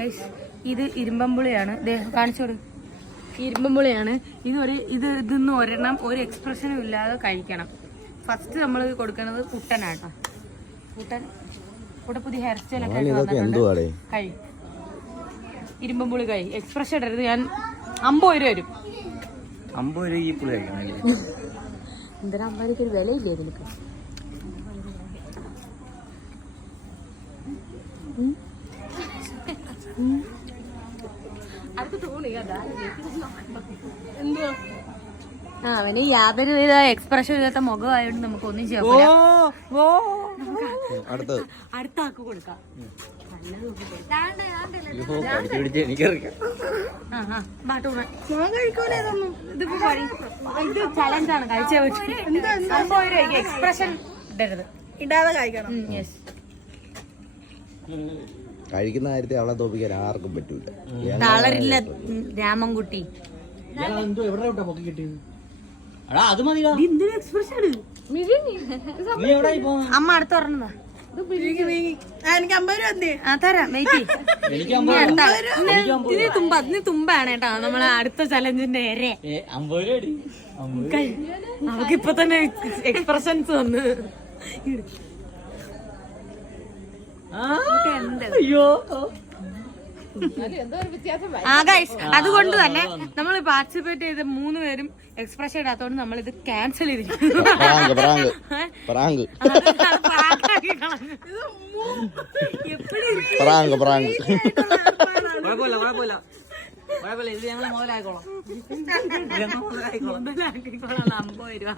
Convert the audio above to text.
Guys ഇത് ഇരുമ്പമ്പുളിയാണ്, കാണിച്ചു കൊടുക്കും. ഇരുമ്പമ്പുളിയാണ്. ഇതൊന്നും ഒരെണ്ണം ഒരു എക്സ്പ്രഷനും ഇല്ലാതെ കഴിക്കണം. ഫസ്റ്റ് നമ്മൾ കൊടുക്കുന്നത് കുട്ടനാട്ടോ. കൂടെ പുതിയ ഹെയർ സ്റ്റൈൽ ഒക്കെ വന്നിട്ടുണ്ട്. കഴി ഇരുമ്പമ്പുളി കഴി എക്സ്പ്രഷൻ ഇടരുത്. ഞാൻ 50 രൂപ വരും. 50 രൂപ ഈ പുളി കഴിക്കണം. എന്തിനാ 50 രൂപയ്ക്ക് ഒരു വിലയില്ലേ നിനക്ക്? അവന് യാതൊരു വിധ എക്സ്പ്രഷൻ ഇല്ലാത്ത മുഖമായോണ്ട് നമുക്ക് ഒന്നും ചെയ്യാം. അടുത്ത ആക്ക് കൊടുക്കാം. ഇത് ചലഞ്ചാണ്. കഴിച്ചേ പറ്റും. എക്സ്പ്രഷൻ ഇടരുത്, ഇടാതെ കഴിക്കണം. കഴിക്കുന്ന കാര്യത്തിൽ അവളെ തോപ്പിക്കാൻ ആർക്കും പറ്റൂല. തളരില്ല രാമൻകുട്ടി. അമ്മ അടുത്ത് പറഞ്ഞതാ. എനിക്ക് 50 രൂപ തരാം. ഇനി തുമ്പാണ് കേട്ടോ നമ്മളെ അടുത്ത ചലഞ്ചിന്റെ ഏരെ. നമുക്കിപ്പൊ തന്നെ എക്സ്പ്രഷൻസ് വന്ന്. അതുകൊണ്ട് തന്നെ നമ്മൾ പാർട്ടിസിപ്പേറ്റ് ചെയ്ത 3 പേരും എക്സ്പ്രഷൻ ഇടാത്തോണ്ട് നമ്മൾ ഇത് ക്യാൻസൽ ചെയ്തിരിക്കുന്നു. മുതലാക്കിക്കോളാം. 50 രൂപ